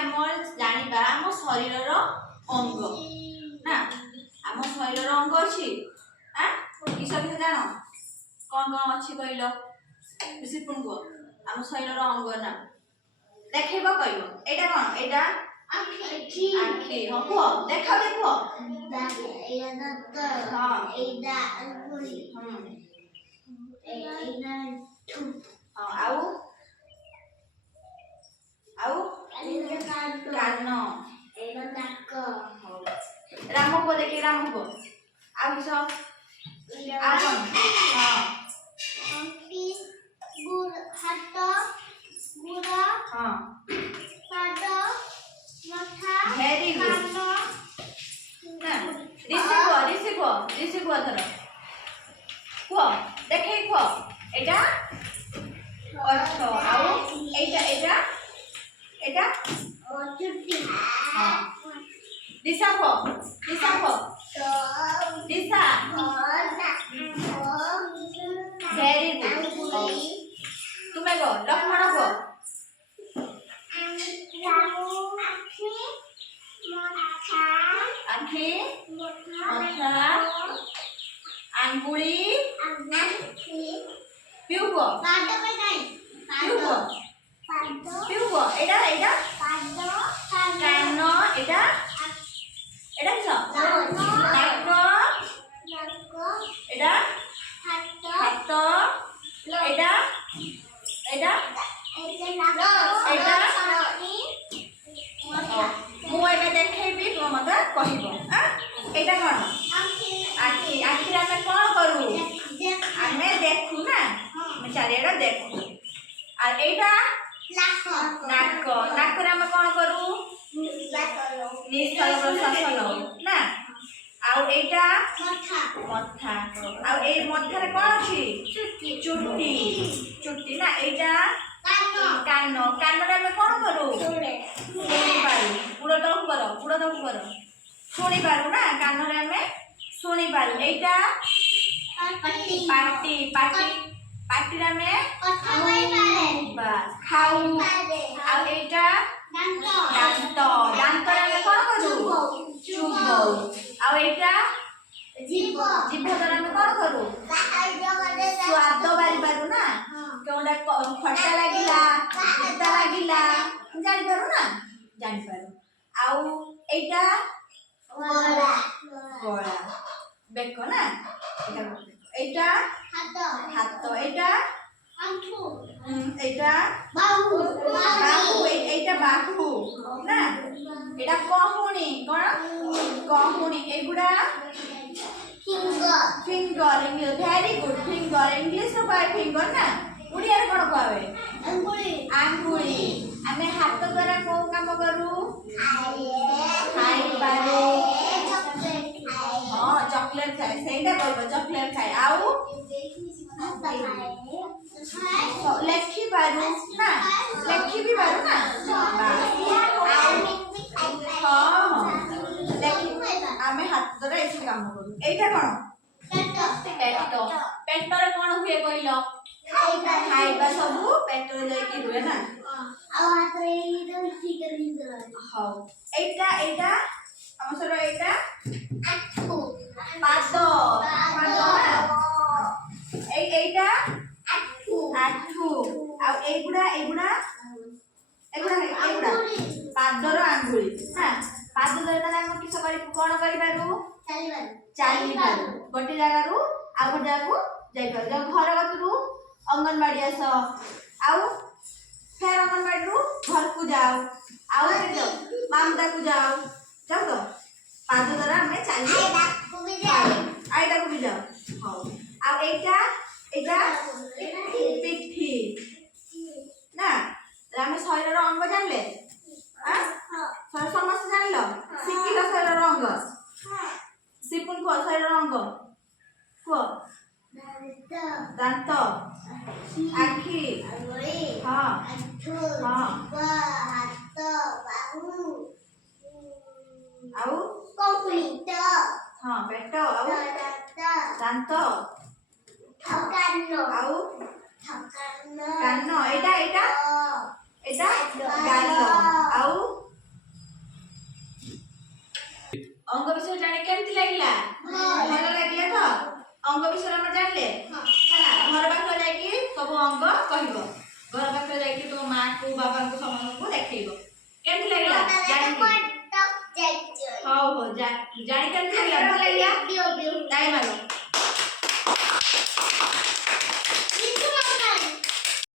आम जानिबा आम शरीर अंग ना आम शरीर अंग अच्छी किस किस जान कौन कौन अच्छी कहल सिपुन को आम शरीर अंग ना देखेब कह एटा कौन एटा आखि हाँ कह देख देख राम को देखिए राम को आ किस आ कौन हाँ हाँ वेरी गुड ऋषि को धर को देखे को एटा अच्छा आओ एटा एटा एटा चुट्टी हां दिशा को दिशा वेरी गुड तुम्हें को लक्ष्मण को आँखी मथा आंगुली पिउ को एटा एटा कान एटा एटा किस नाक एटा हाथ एटा एटा एटा मु एबे देखैबी तुम मते कहिबो एटा कोन आखि आखि आमे कोन करू आमे देखू ना हम चारियाडा देखू आ एटा नाक नाक रे आमे कोन करू निश्वास प्रश्वास ना आउ एटा मथा आउ ए मथा रे कोन अछि चुट्टी चुट्टी ना एटा कान कान रे आमे कोन करू सुनी पारू बुड़ तो कर सुनी पारू ना कान रे आमे सुनी पारू एटा पाटी पाटी पाटी रे आमे बस खाऊ आ एटा दांत दांत रे आमे कोन करू चुबौ आ एटा जीभ जीभ रे आमे कोन करू स्वाद बारी पारू ना कोंडा खट्टा लागिला तीता लागिला जानि पारू ना जानि पारू आउ एटा गला बेको ना एटा हाथ एटा एटा बाहु एटा बाहु ना एटा कहुनी कोन कहुनी एगुडा finger English very good finger English रो पाए फिंगर ना उड़िया रे कोन कहबे आंगुली आमे हाथ द्वारा को काम करू खाई पारू हां चॉकलेट खाए सेटा कहबो चॉकलेट खाए आउ लेखी पारू ना लेखी भी पारू ना हां लेखी आमे हाथ द्वारा ऐसे काम करू एटा कोन पेट रे कोन हुए कहलो खाइबा सबू पेट रे जाई कि हुए ना आ हाथ रे एकदम ठीक कर हां एटा एटा हमसर एटा आठू पाद एटा आठू आ एगुडा एगुडा एगुडा एगुडा पादर आंगुली हां पाद द्वारा हम किस करी कोन करि पारू चाली पारू गोटे जगह रु आ गोटे जगह जाई पारू जब घर कतरू अंगनवाड़ी आस आउ फेर अंगनवाड़ी रु घर को जाओ आउ मामदा को जाओ जाओ तो पाद द्वारा हमें चाली आइडा को भी जाओ हां आ एटा एटा पिठी ना हमें शरीर अंग जानले हां समस्त जानलो सिकिलो शरीर अंग सिपुन को शरीर अंग को दांत आखि हाँ हाँ आउ हाँ पेट आउ दांत आउ कान एटा एटा एटा गाल आउ माँ बाबा को समस्त देखो केमती लगला जानी हो जानी केमती लगला भल लगला ताई मारो